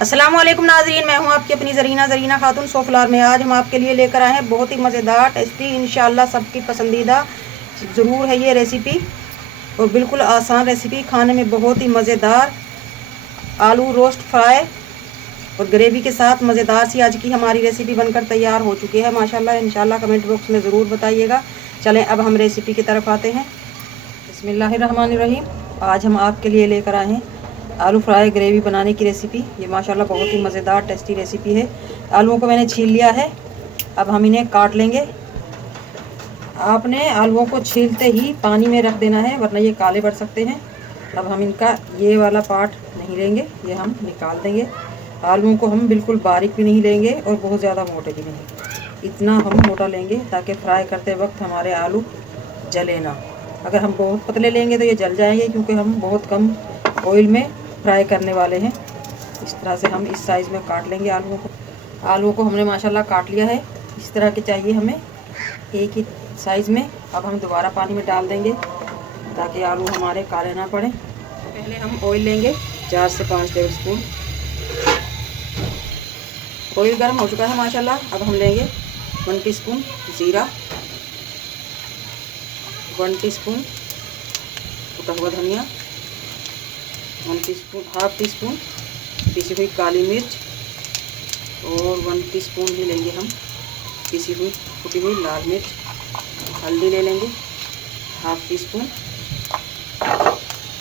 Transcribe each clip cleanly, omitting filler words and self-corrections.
अस्सलाम वालेकुम नाज़रीन, मैं हूं आपकी अपनी ज़रीना खातून सोफलार में। आज हम आपके लिए लेकर आए हैं बहुत ही मज़ेदार टेस्टी, इंशाल्लाह सबकी पसंदीदा ज़रूर है ये रेसिपी और बिल्कुल आसान रेसिपी, खाने में बहुत ही मज़ेदार आलू रोस्ट फ्राई और ग्रेवी के साथ मज़ेदार सी आज की हमारी रेसिपी बनकर तैयार हो चुकी है माशाल्लाह। इंशाल्लाह कमेंट बॉक्स में ज़रूर बताइएगा। चलें अब हम रेसिपी की तरफ आते हैं। बिस्मिल्लाहिर्रहमानिर्रहीम। आज हम आपके लिए लेकर आए हैं आलू फ्राई ग्रेवी बनाने की रेसिपी। ये माशाल्लाह बहुत ही मज़ेदार टेस्टी रेसिपी है। आलूओं को मैंने छील लिया है, अब हम इन्हें काट लेंगे। आपने आलूओं को छीलते ही पानी में रख देना है वरना ये काले पड़ सकते हैं। अब हम इनका ये वाला पार्ट नहीं लेंगे, ये हम निकाल देंगे। आलूओं को हम बिल्कुल बारीक भी नहीं लेंगे और बहुत ज़्यादा मोटे भी नहीं, इतना हम मोटा लेंगे ताकि फ्राई करते वक्त हमारे आलू जले ना। अगर हम बहुत पतले लेंगे तो ये जल जाएंगे, क्योंकि हम बहुत कम ऑयल में फ्राई करने वाले हैं। इस तरह से हम इस साइज़ में काट लेंगे आलूओं को। आलूओं को हमने माशाल्लाह काट लिया है, इस तरह के चाहिए हमें, एक ही साइज़ में। अब हम दोबारा पानी में डाल देंगे ताकि आलू हमारे काले ना पड़े। पहले हम ऑयल लेंगे 4 से 5 टेबल स्पून। ऑयल गर्म हो चुका है माशाल्लाह। अब हम लेंगे 1 टीस्पून ज़ीरा, 1 टीस्पून कुटा हुआ धनिया, 1 टीस्पून पीसी हुई काली मिर्च और 1 टीस्पून ही लेंगे हम पीसी हुई कुटी हुई लाल मिर्च। हल्दी ले लेंगे 1/2 टीस्पून।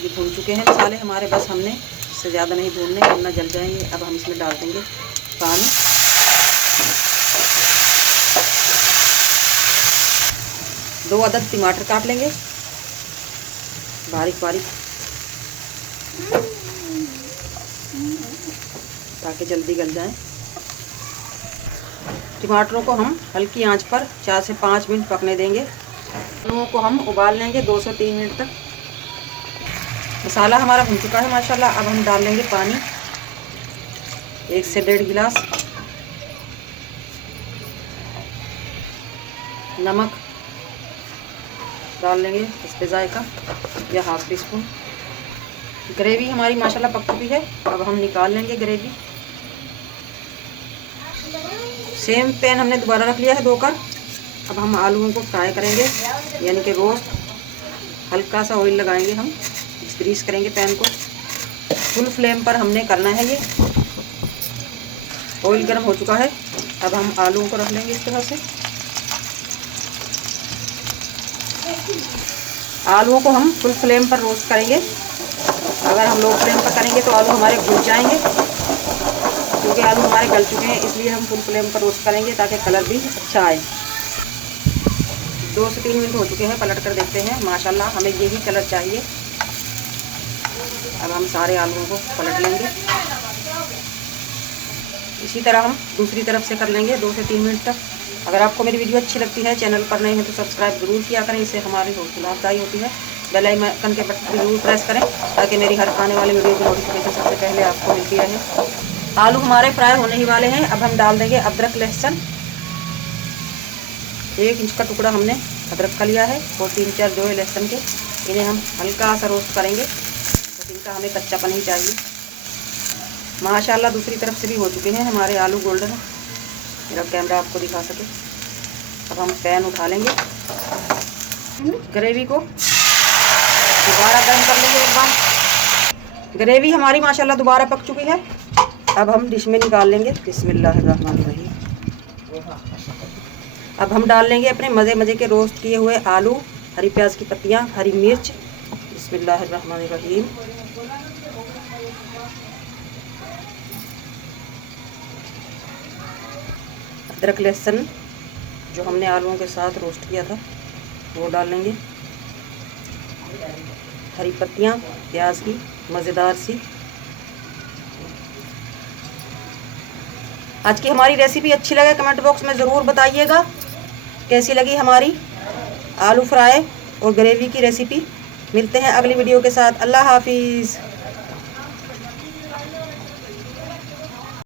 ये भून चुके हैं मसाले हमारे, बस हमने इससे ज़्यादा नहीं भूनने वरना जल जाएंगे। अब हम इसमें डाल देंगे पानी। दो अदद टमाटर काट लेंगे बारीक बारीक ताकि जल्दी गल जाए। टमाटरों को हम हल्की आंच पर 4 से 5 मिनट पकने देंगे। आलूओं को हम उबाल लेंगे 2 से 3 मिनट तक। मसाला हमारा भुन चुका है माशाल्लाह। अब हम डाल लेंगे पानी 1 से 1.5 गिलास। नमक डाल लेंगे इस पे जायका या 1/2 टीस्पून। ग्रेवी हमारी माशाल्लाह पक चुकी है, अब हम निकाल लेंगे ग्रेवी। सेम पैन हमने दोबारा रख लिया है धोकर। अब हम आलूओं को फ्राई करेंगे, यानी कि रोस्ट। हल्का सा ऑयल लगाएंगे, हम ग्रीस करेंगे पैन को। फुल फ्लेम पर हमने करना है ये। ऑयल गर्म हो चुका है, अब हम आलूओं को रख लेंगे इस तरह से। आलूओं को हम फुल फ्लेम पर रोस्ट करेंगे। अगर हम लो फ्लेम पर करेंगे तो आलू हमारे भुन जाएंगे, क्योंकि आलू हमारे गल चुके हैं, इसलिए हम फुल फ्लेम पर रोस्ट करेंगे ताकि कलर भी अच्छा आए। 2 से 3 मिनट हो चुके हैं, पलट कर देखते हैं। माशाल्लाह हमें यही कलर चाहिए। अब हम सारे आलूओं को पलट लेंगे। इसी तरह हम दूसरी तरफ से कर लेंगे 2 से 3 मिनट तक। अगर आपको मेरी वीडियो अच्छी लगती है, चैनल पर नए हैं तो सब्सक्राइब ज़रूर किया करें, इससे हमारी हौसला अफजाई होती है। बेल आइकन के बटन को जरूर प्रेस करें ताकि मेरी हर आने वाली वीडियो की नोटिफिकेशन सबसे पहले आपको मिलती रहे। आलू हमारे फ्राई होने ही वाले हैं। अब हम डाल देंगे अदरक लहसुन। 1 इंच का टुकड़ा हमने अदरक का लिया है और 3-4 जो है लहसुन के। इन्हें हम हल्का सा रोस्ट करेंगे, तो इनका हमें कच्चापन ही चाहिए। माशाल्लाह दूसरी तरफ से भी हो चुके हैं हमारे आलू गोल्डन। मेरा कैमरा आपको दिखा सके। अब हम पैन उठा लेंगे, ग्रेवी को दोबारा गर्म कर लेंगे एक बार। ग्रेवी हमारी माशाल्लाह दोबारा पक चुकी है, अब हम डिश में निकाल लेंगे। बिस्मिल्लाहिर्रहमानिर्रहीम। अब हम डाल लेंगे अपने मज़े के रोस्ट किए हुए आलू, हरी प्याज की पत्तियाँ, हरी मिर्च। बिस्मिल्लाहिर्रहमानिर्रहीम। अदरक लहसुन जो हमने आलूओं के साथ रोस्ट किया था वो डाल लेंगे। हरी पत्तियाँ प्याज की मज़ेदार सी। आज की हमारी रेसिपी अच्छी लगे कमेंट बॉक्स में ज़रूर बताइएगा कैसी लगी हमारी आलू फ्राई और ग्रेवी की रेसिपी। मिलते हैं अगली वीडियो के साथ। अल्लाह हाफिज़।